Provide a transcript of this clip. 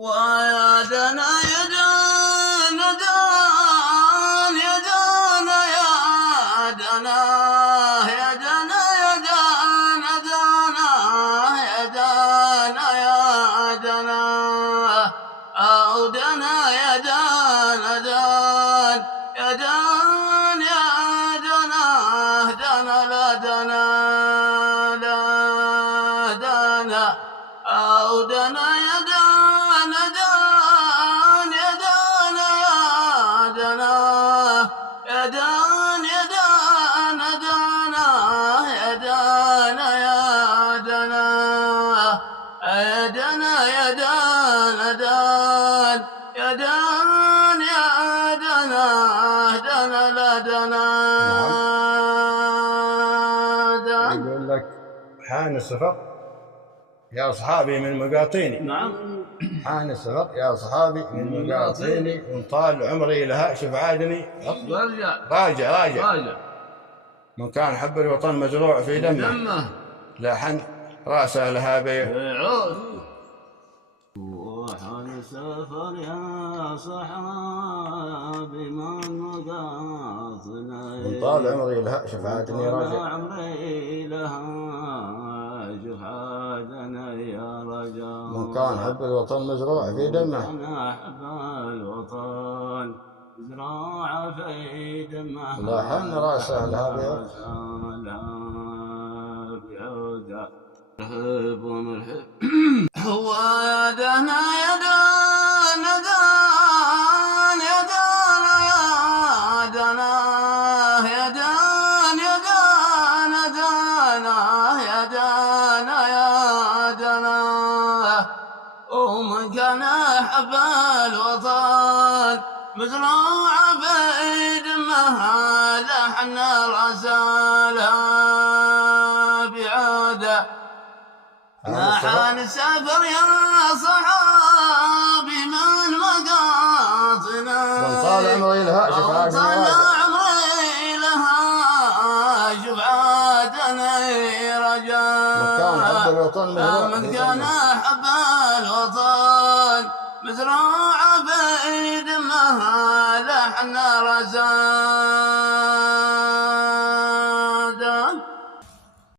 ويا دنا يا دنا دان يا دنا يا دنا يا دنا يا دنا دنا يا دنا يا دنا أو دنا يا دنا دان يا دان يا دنا دنا لا دنا لا دنا أو دنا يا دنا دان يا دنا يا دنا يا دان يا دنا دنا يا دنا يا دنا يا دنا يا دنا دان يا دان يا دنا دنا لا دنا دان. يقول لك حان السفر يا أصحابي من مقاطيني. نعم. حان السفر يا أصحابي من مقاطيني، وإن طال عمري لها شوف عادني راجع من كان حب الوطن مزروع في دمه لحن راسه لها بيعود. وحان السفر يا صحابي من مقاطيني، وإن طال عمري لها شوف عادني راجع. من كان حب الوطن مزروع في دمه، لحن راسه لها بيعود. هو يا دنا يا دنا دان يا دنا يا دنا يا دان يا دنا دنا يا دنا يا دنا ومن كان حب الوطن مزروع في دمه لحن رسالها بعوده. حان السفر يا صحابي من مقاطنا، من طال عمري لها شوف عادني رجاء. من كان حب الوطن من كان حب الوطن مزروع في دمه لحن رسالها